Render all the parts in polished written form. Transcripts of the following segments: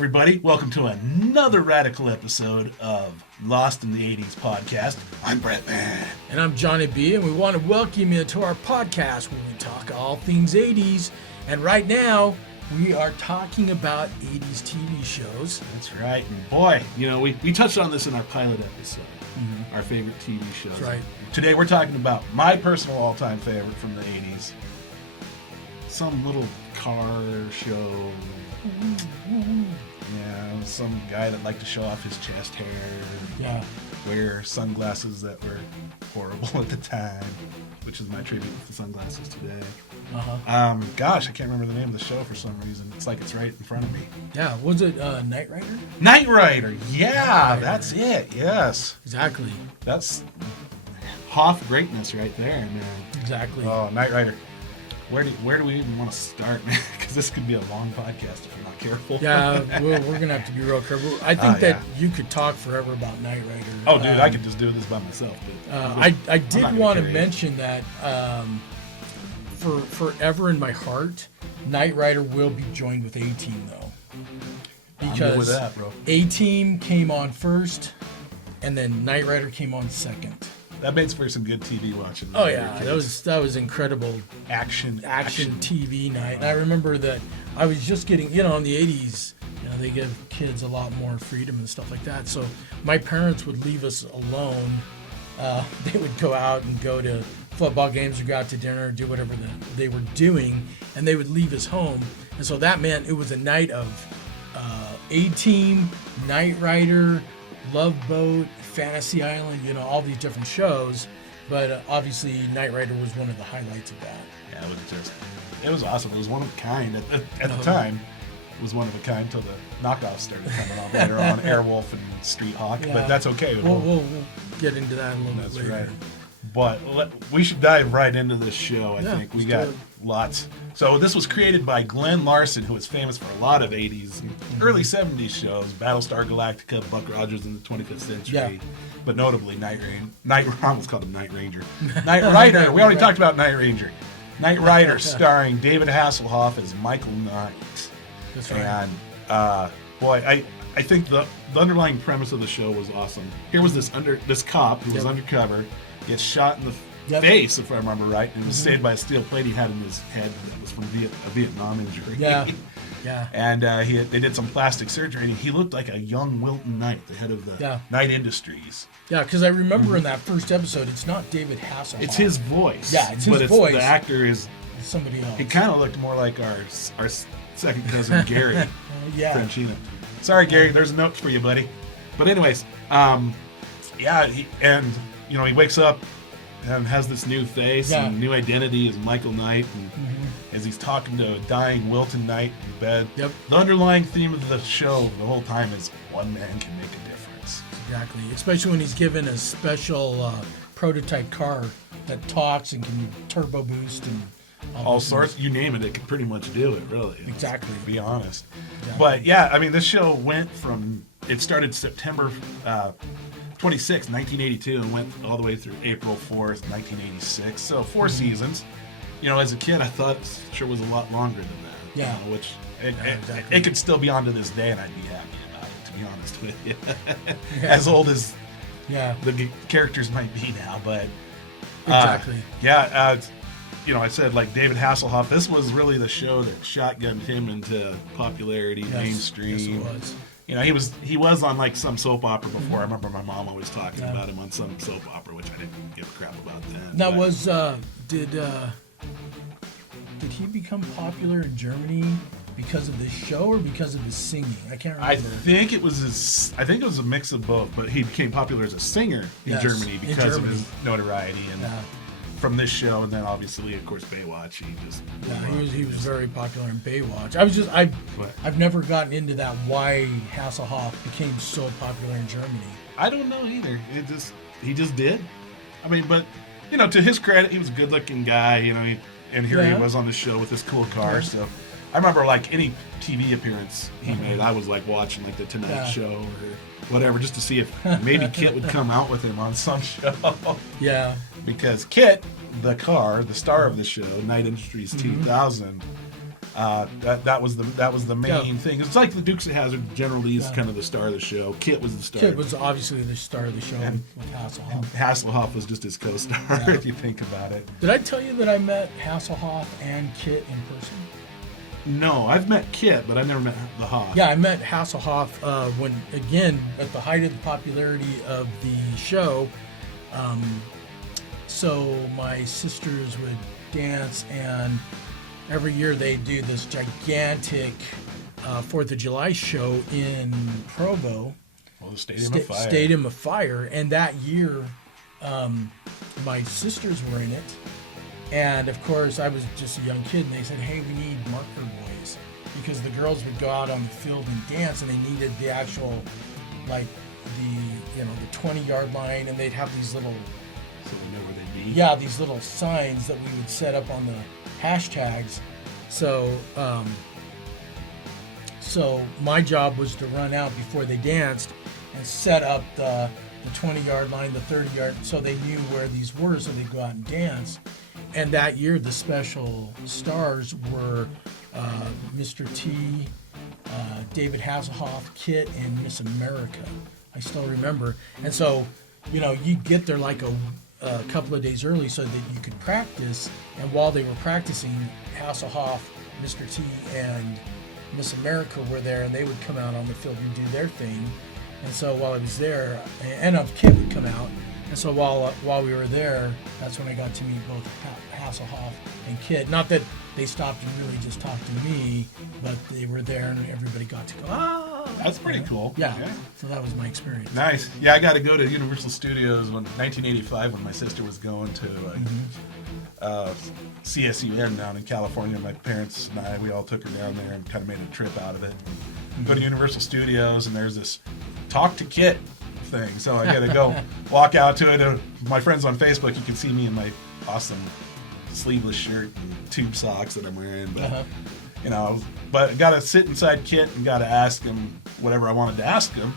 everybody. Welcome to another radical episode of Lost in the 80's podcast. I'm Bretman. And I'm Johnny B, and we want to welcome you to our podcast where we talk all things 80s. And right now, we are talking about 80s TV shows. That's right. And boy, we touched on this in our pilot episode, our favorite TV shows. That's right. Today we're talking about my personal all-time favorite from the 80s. Some little car show. Yeah, some guy that liked to show off his chest hair. Yeah. Wear sunglasses that were horrible at the time, which is my tribute with the sunglasses today. Gosh, I can't remember the name of the show for some reason. It's like it's right in front of me. Yeah, was it Knight Rider? Knight Rider, yeah, that's it, yes. Exactly. That's Hoff greatness right there, man. Exactly. Oh, Knight Rider. Where do we even want to start, man? Because this could be a long podcast if we're not careful. Yeah, we're going to have to be real careful. I think that you could talk forever about Knight Rider. Oh, dude, I could just do this by myself. But I did want to mention that for forever in my heart, Knight Rider will be joined with A-Team, though. Because I'm good with that, bro. A-Team came on first, and then Knight Rider came on second. That makes for some good TV watching. Oh yeah, that was incredible action TV night. And I remember that I was just getting, in the 80s, they give kids a lot more freedom and stuff like that. So my parents would leave us alone. They would go out and go to football games or go out to dinner or do whatever they were doing, and they would leave us home. And so that meant it was a night of A-Team, Knight Rider, Love Boat, Fantasy Island, all these different shows, but obviously Knight Rider was one of the highlights of that. Yeah, it was awesome. It was one of a kind at the time. It was one of a kind until the knockoffs started coming on later on, Airwolf and Street Hawk. Yeah. But that's okay. We'll get into that a little bit later. That's right. But we should dive right into this show. I think we got lots. So this was created by Glenn Larson, who was famous for a lot of 80s and early 70s shows, Battlestar Galactica, Buck Rogers in the 25th Century, but notably I almost called him Knight Ranger. Knight Rider. We already talked about Knight Ranger. Knight Rider, starring David Hasselhoff as Michael Knight. That's right. And boy, I think the underlying premise of the show was awesome. Here was this cop who was undercover, gets shot in the face, if I remember right, and was saved by a steel plate he had in his head that was from a Vietnam injury. Yeah. And they did some plastic surgery, and he looked like a young Wilton Knight, the head of the Knight Industries. Yeah, because I remember in that first episode, it's not David Hasselhoff. It's his voice. Yeah, it's his voice. The actor is somebody else. He kind of looked more like our second cousin Gary. Franchina. Sorry, Gary. There's a note for you, buddy. But anyways, he wakes up and has this new face and new identity as Michael Knight, and as he's talking to a dying Wilton Knight in bed. Yep. The underlying theme of the show the whole time is one man can make a difference. Exactly, especially when he's given a special prototype car that talks and can turbo boost and all sorts. You name it, it could pretty much do it, really. Exactly. To be honest. Exactly. But this show it started September 26, 1982, and went all the way through April 4th, 1986. So 4 seasons. As a kid, I thought it sure was a lot longer than that. Yeah. Which it could still be on to this day, and I'd be happy about it, to be honest with you. As old as the characters might be now, but exactly. I said, like, David Hasselhoff, this was really the show that shotgunned him into popularity, mainstream. Yes, it was. He was on like some soap opera before. I remember my mom always talking about him on some soap opera, which I didn't give a crap about then. That was did he become popular in Germany because of this show or because of his singing? I can't remember. I think it was a mix of both, but he became popular as a singer in Germany because of his notoriety and from this show, and then obviously, of course, Baywatch. He was very popular in Baywatch. I've never gotten into that, why Hasselhoff became so popular in Germany. I don't know either. He just did. But to his credit, he was a good-looking guy. And here he was on the show with this cool car. Yeah. So I remember, like, any TV appearance he made, I was like watching like the Tonight Show or whatever, just to see if maybe Kit would come out with him on some show. Yeah. Because Kit, the star of the show, Knight Industries 2000, That was the main thing. It's like the Dukes of Hazzard generally is kind of the star of the show. Kit was the star. Kit was obviously the star of the show with Hasselhoff. Hasselhoff was just his co-star, if you think about it. Did I tell you that I met Hasselhoff and Kit in person? No, I've met Kit, but I've never met the Hoff. Yeah, I met Hasselhoff when, again, at the height of the popularity of the show. So my sisters would dance, and every year they do this gigantic 4th of July show in Provo. Well, the Stadium of Fire. Stadium of Fire. And that year, my sisters were in it. And of course, I was just a young kid, and they said, "Hey, we need marker boys," because the girls would go out on the field and dance, and they needed the actual, like the 20-yard line, and they'd have these little, so we know where they'd be. Yeah, these little signs that we would set up on the hashtags. So, so my job was to run out before they danced and set up the 20-yard line, the 30-yard, so they knew where these were, so they'd go out and dance. And that year, the special stars were Mr. T, David Hasselhoff, Kit, and Miss America. I still remember. And so, you get there like a couple of days early so that you could practice. And while they were practicing, Hasselhoff, Mr. T, and Miss America were there, and they would come out on the field and do their thing. And so while I was there, and Kit would come out. And so while we were there, that's when I got to meet both Hasselhoff and Kit. Not that they stopped and really just talked to me, but they were there and everybody got to go, That's pretty cool. Yeah. Okay. So that was my experience. Nice. Yeah, I got to go to Universal Studios in 1985 when my sister was going to CSUN down in California. My parents and I, we all took her down there and kind of made a trip out of it. Go to Universal Studios, and there's this Talk to Kit thing. So I got to go walk out to it. My friends on Facebook, you can see me in my awesome sleeveless shirt and tube socks that I'm wearing. But, but I got to sit inside Kit and got to ask him whatever I wanted to ask him.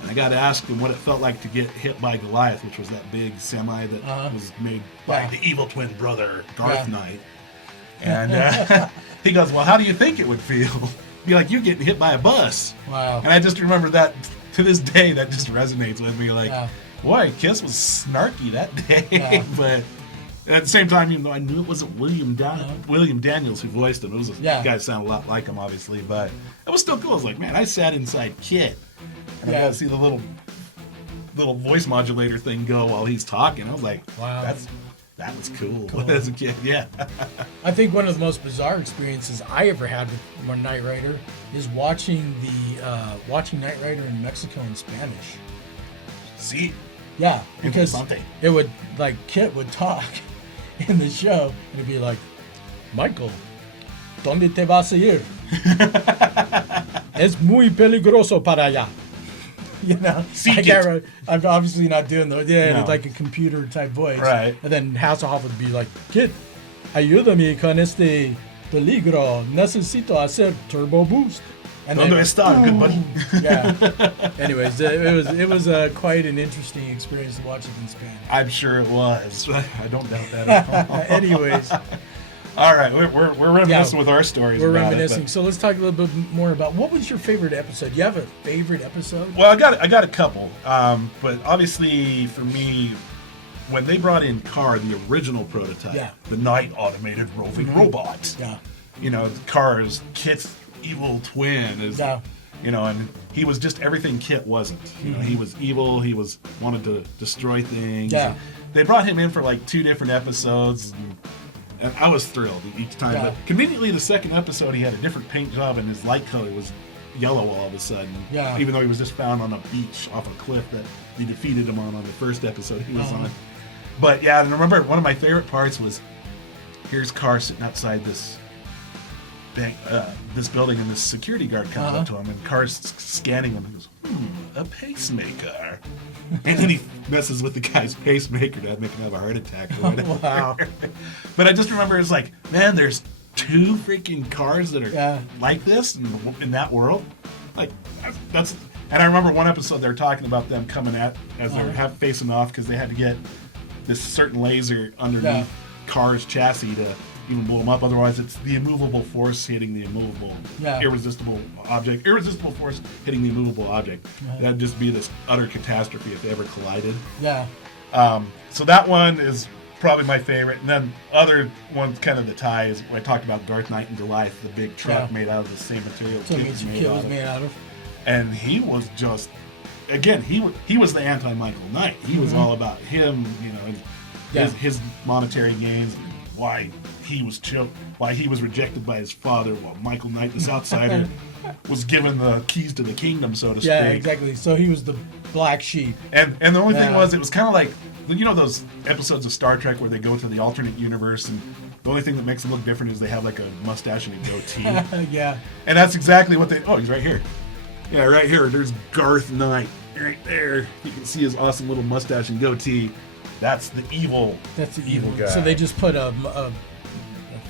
And I got to ask him what it felt like to get hit by Goliath, which was that big semi that was made by the evil twin brother, Garth Knight. And he goes, "Well, how do you think it would feel? Be like you getting hit by a bus." Wow. And I just remember that to this day, that just resonates with me. Like, boy, Kiss was snarky that day. But at the same time, even though I knew it wasn't William Daniels who voiced him, it was a guy that sounded a lot like him, obviously. But it was still cool. I was like, man, I sat inside Kit, and I got to see the little voice modulator thing go while he's talking. I was like, wow, that was cool. As a kid. Yeah. I think one of the most bizarre experiences I ever had with Knight Rider is watching Knight Rider in Mexico in Spanish. See? Yeah, because it would, like, Kit would talk in the show, and it'd be like, "Michael, ¿dónde te vas a ir? Es muy peligroso para allá." I'm obviously not doing it's like a computer type voice. Right. And then Hasselhoff would be like, "Kid, ayúdame con este peligro. Necesito hacer turbo boost." And ¿Dónde está? Good buddy. Yeah. Anyways, it was quite an interesting experience to watch it in Spanish. I'm sure it was. I don't doubt that at all. Anyways. All right, we're reminiscing with our stories. We're reminiscing. So let's talk a little bit more about what was your favorite episode. Do you have a favorite episode? Well, I got a couple, but obviously for me, when they brought in Carr, the original prototype, the Knight automated roving robot. Yeah. Carr's Kit's evil twin is. Yeah. And he was just everything Kit wasn't. He was evil. He wanted to destroy things. Yeah. They brought him in for like 2 different episodes. And I was thrilled each time. Yeah. But conveniently, the second episode, he had a different paint job, and his light color was yellow all of a sudden. Yeah. Even though he was just found on a beach off a cliff that he defeated him on the first episode he was on. But yeah, and I remember one of my favorite parts was here's Carr sitting outside this building, and this security guard comes up to him, and Carr's scanning him. He goes, a pacemaker. And then he messes with the guy's pacemaker to make him have a heart attack or whatever. Wow. But I just remember it's like, man, there's 2 freaking cars that are like this in that world. Like, that's. And I remember one episode they were talking about them coming at as they were facing off because they had to get this certain laser underneath Carr's chassis to even blew him up. Otherwise, it's the immovable force hitting the immovable, irresistible object. Irresistible force hitting the immovable object. That'd just be this utter catastrophe if they ever collided. Yeah. So that one is probably my favorite. And then other ones, kind of the tie, is I talked about Darth Knight and Goliath, the big truck made out of the same material So Kit was made out of. And he was just, again, he was the anti-Michael Knight. He was all about him, you know, and his monetary gains, and why he was rejected by his father, while Michael Knight, this outsider, was given the keys to the kingdom, so to speak. Yeah, exactly. So he was the black sheep. And the only thing was, it was kind of like, you know, those episodes of Star Trek where they go to the alternate universe, and the only thing that makes them look different is they have like a mustache and a goatee. Yeah. And that's exactly what they. Oh, he's right here. Yeah, right here. There's Garth Knight. Right there. You can see his awesome little mustache and goatee. That's the evil. That's the evil guy. So they just put a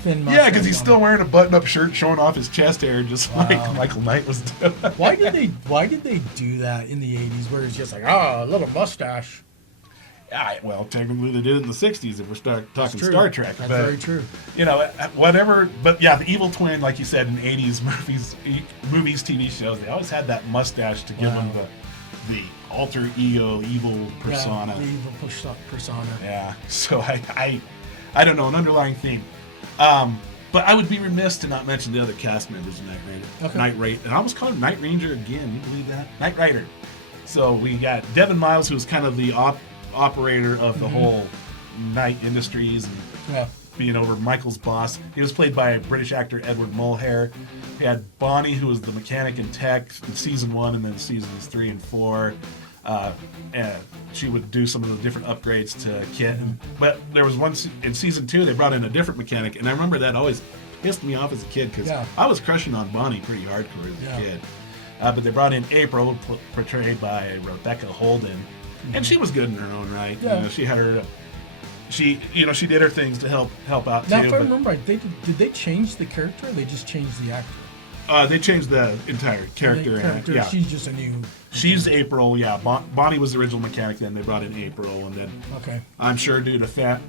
thin mustache. Yeah, because he's still wearing a button-up shirt showing off his chest hair, just like Michael Knight was doing. Why did they do that in the 80s, where it's just like, a little mustache? Yeah, well, technically they did it in the 60s if we're talking Star Trek. That's very true. You know, whatever. But yeah, the evil twin, like you said, in 80s movies, TV shows, they always had that mustache to give them the alter ego, evil persona. Yeah, the evil persona. Yeah. So I don't know, an underlying theme. But I would be remiss to not mention the other cast members of Knight Rider. And I almost called him Knight Ranger again. You believe that? Knight Rider. So we got Devin Miles, who was kind of the operator of the whole Knight Industries, and being over Michael's boss. He was played by British actor Edward Mulhare. He had Bonnie, who was the mechanic and tech in season 1 and then seasons 3 and 4. And she would do some of the different upgrades to Kit. But there was one in season 2, they brought in a different mechanic, and I remember that always pissed me off as a kid, because I was crushing on Bonnie pretty hardcore as a kid. But they brought in April, portrayed by Rebecca Holden, and she was good in her own right. Yeah. You know, she had her, she did her things to help out now, too. if I remember right, did they change the character, or they just changed the actor? They changed the entire character. Yeah. She's just a new. She's April. Yeah, Bonnie was the original mechanic. Then they brought in April, and then I'm sure due to fan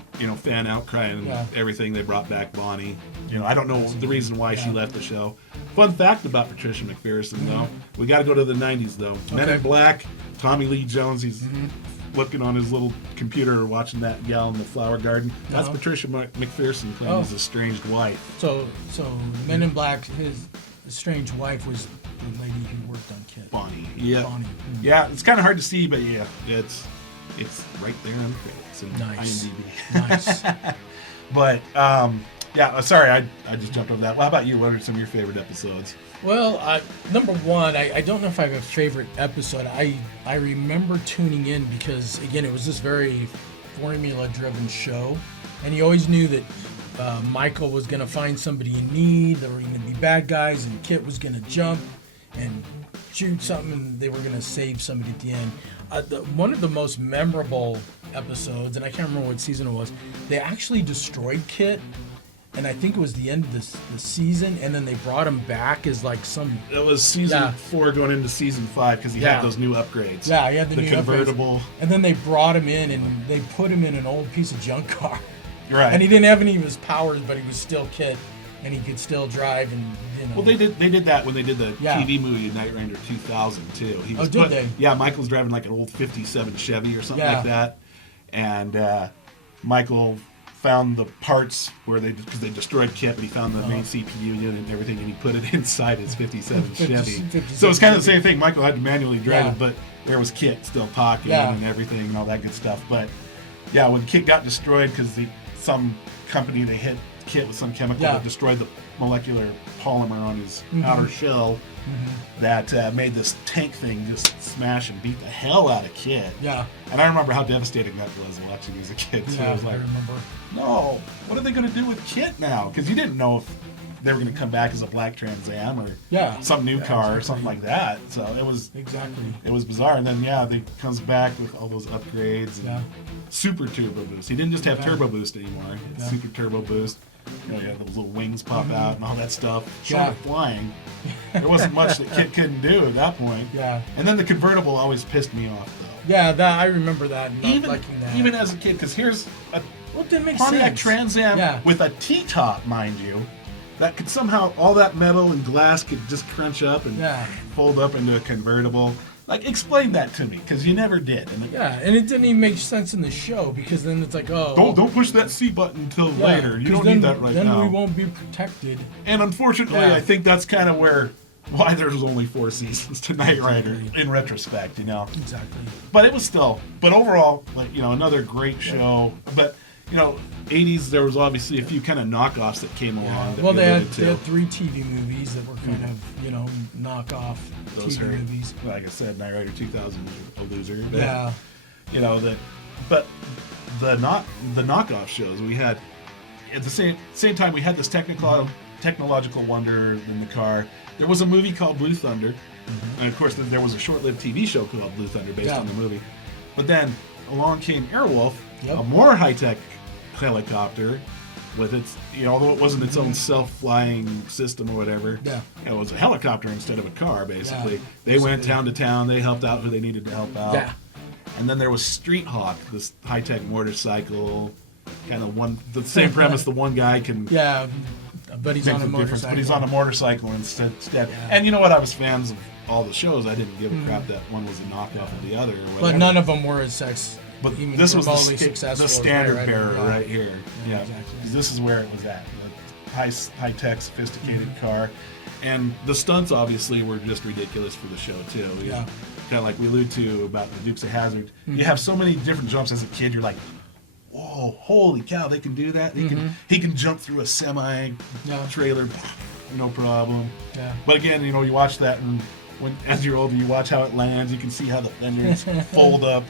outcry and everything, they brought back Bonnie. You know, I don't know the reason why she left the show. Fun fact about Patricia McPherson, though, we got to go to the '90s though. Men in Black, Tommy Lee Jones. He's looking on his little computer, watching that gal in the flower garden. That's Patricia McPherson playing his estranged wife. So Men in Black, his estranged wife was the lady who worked on Kit. Bonnie. Yeah. Bonnie. Yeah, it's kind of hard to see, but yeah, it's right there on the credits in IMDb. Nice. But sorry, I just jumped over that. Well, how about you? What are some of your favorite episodes? Well, number one, I don't know if I have a favorite episode. I remember tuning in because, again, it was this very formula-driven show, and you always knew that Michael was going to find somebody in need, there were going to be bad guys, and Kit was going to jump and shoot something, and they were going to save somebody at the end. One of the most memorable episodes, and I can't remember what season it was, they actually destroyed Kit, and I think it was the end of the season, and then they brought him back as like some... It was season 4 going into season 5, because he had those new upgrades. Yeah, he had the new convertible. Upgrades. And then they brought him in, and they put him in an old piece of junk car. Right. And he didn't have any of his powers, but he was still Kit, and he could still drive, and Well, they did that when they did the TV movie Knight Rider 2000 too. Did they? Yeah, Michael's driving like an old '57 Chevy or something like that, and Michael found the parts because they destroyed Kit, but he found the main CPU unit and everything, and he put it inside his '57 Chevy. So it's kind of the same thing. Michael had to manually drive it, but there was Kit still talking and everything and all that good stuff. But yeah, when Kit got destroyed because some company, they hit Kit with some chemical that destroyed the molecular polymer on his outer shell, that made this tank thing just smash and beat the hell out of Kit. Yeah. And I remember how devastating that was watching as a kid. So Yeah, I was like, I remember. no, what are they going to do with Kit now? Because you didn't know if they were going to come back as a black Trans Am or some new car or something like that. So it was it was bizarre. And then they comes back with all those upgrades and super turbo boost. He didn't just have turbo boost anymore. It's super turbo boost. You had those little wings pop out and all that stuff. Short of flying. There wasn't much that Kit couldn't do at that point. Yeah. And then the convertible always pissed me off though. Yeah, I remember that. Not liking that. Even as a kid, because here's Well, that makes Pontiac sense. Trans Am Yeah. with a T-top, mind you, that could somehow, all that metal and glass could just crunch up and fold up into a convertible. Like, explain that to me, because you never did. And it didn't even make sense in the show, because then it's like, oh... Don't push that C button until later. You don't need that right now. Then we won't be protected. And unfortunately, I think that's kind of why there's only 4 seasons to Knight Rider, in retrospect, you know. Exactly. But it was still, overall, like, you know, another great show. But, you know, 80s, there was obviously a few kind of knockoffs that came along. Well, they had 3 TV movies that were kind of, you know, knockoff Those TV are, movies. like I said, Knight Rider 2000 was a loser. But, Yeah. You know, but the knockoff shows, we had, at the same time, we had this technological wonder in the car. There was a movie called Blue Thunder. And, of course, there was a short-lived TV show called Blue Thunder based on the movie. But then along came Airwolf, a more high-tech helicopter with its, you know, although it wasn't its own self-flying system or whatever, it was a helicopter instead of a car, basically. They went town to town. They helped out who they needed to help out. Yeah. And then there was Street Hawk, this high-tech motorcycle, kind of the same premise. The one guy can but he's on a motorcycle. But he's on a motorcycle instead. And you know what? I was fans of all the shows. I didn't give a crap that one was a knockoff of the other. Or whatever. But none of them were as But this was the standard bearer right here. Yeah, exactly. This is where it was at. The high-tech, sophisticated car. And the stunts, obviously, were just ridiculous for the show, too. Yeah. Kind of like we allude to about the Dukes of Hazzard. You have so many different jumps as a kid. You're like, whoa, holy cow, they can do that. He can jump through a semi trailer, no problem. Yeah. But again, you know, you watch that, and as you're older, you watch how it lands. You can see how the fenders fold up,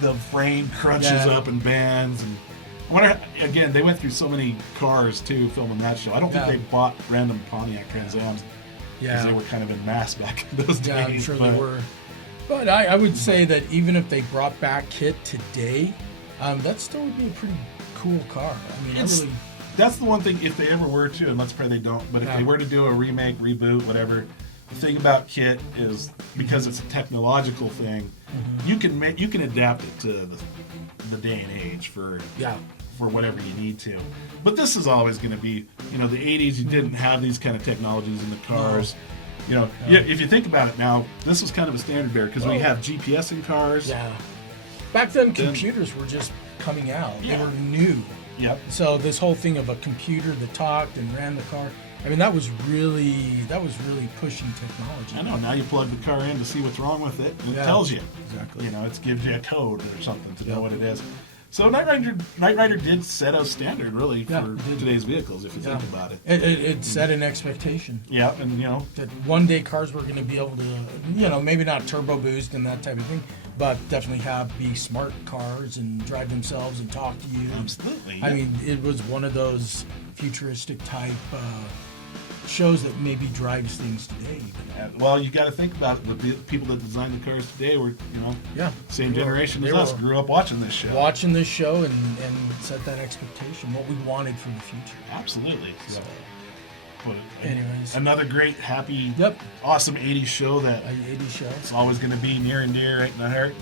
the frame crunches up and bends. And I wonder, again, they went through so many cars too filming that show. I don't think they bought random Pontiac Trans Ams. Because they were kind of in mass back in those days. Yeah, I'm sure they were. But I would say that even if they brought back Kit today, that still would be a pretty cool car. I mean, that's the one thing, if they ever were to, and let's pray they don't, but if they were to do a remake, reboot, whatever, the thing about Kit is, because it's a technological thing, you can adapt it to the day and age for whatever you need to. But this is always going to be, you know, the 80s, you didn't have these kind of technologies in the cars. You know, if you think about it now, this was kind of a standard bearer, because we have GPS in cars. Yeah. Back then, computers were just coming out. They were new. Yep. So this whole thing of a computer that talked and ran the car, I mean, that was really pushing technology. I know. Now you plug the car in to see what's wrong with it, and it tells you. Exactly. You know, it gives you a code or something to know what it is. So Knight Rider did set a standard, really, for today's vehicles, if you think about it. It set an expectation. Yeah, and, you know, that one day cars were going to be able to, you know, maybe not turbo boost and that type of thing, but definitely be smart cars and drive themselves and talk to you. Absolutely. I mean, it was one of those futuristic type shows that maybe drives things today. Well, you got to think about it. The people that designed the cars today were, you know, same generation as us. Grew up watching this show. And set that expectation, what we wanted for the future. Absolutely. So, anyways, another great, happy, awesome 80s show that it's always going to be near and dear, right in the heart.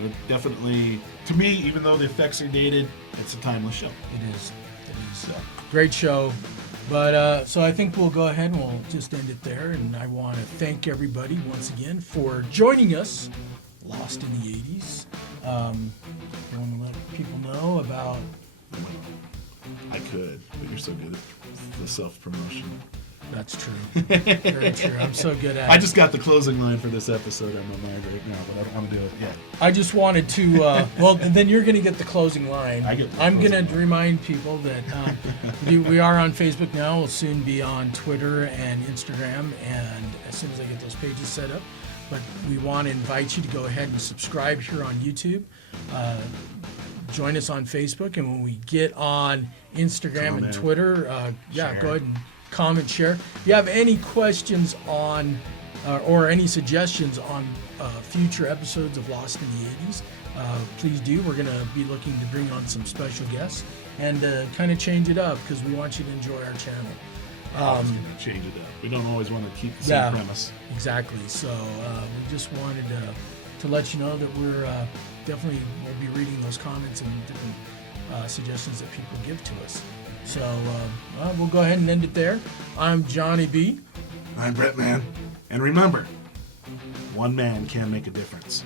And definitely, to me, even though the effects are dated, it's a timeless show. It is. So, great show. But so I think we'll go ahead and we'll just end it there. And I want to thank everybody once again for joining us. Lost in the 80s. I want to let people know about. I could, but you're so good at the self-promotion. That's true. Very true. I'm so good at it. I just got the closing line for this episode on my mind right now, but I don't want to do it yet. I just wanted to, well, then you're going to get the closing line. I'm going to remind people that we are on Facebook now. We'll soon be on Twitter and Instagram, and as soon as I get those pages set up. But we want to invite you to go ahead and subscribe here on YouTube. Join us on Facebook, and when we get on Instagram and Twitter, go ahead and comment, share. If you have any questions on or any suggestions on future episodes of Lost in the 80s, please do. We're going to be looking to bring on some special guests and kind of change it up because we want you to enjoy our channel. Going to change it up. We don't always want to keep the same premise. Exactly. So we just wanted to let you know that we're definitely will be reading those comments and different suggestions that people give to us. So we'll go ahead and end it there. I'm Johnny B. I'm Bretman. And remember, one man can make a difference.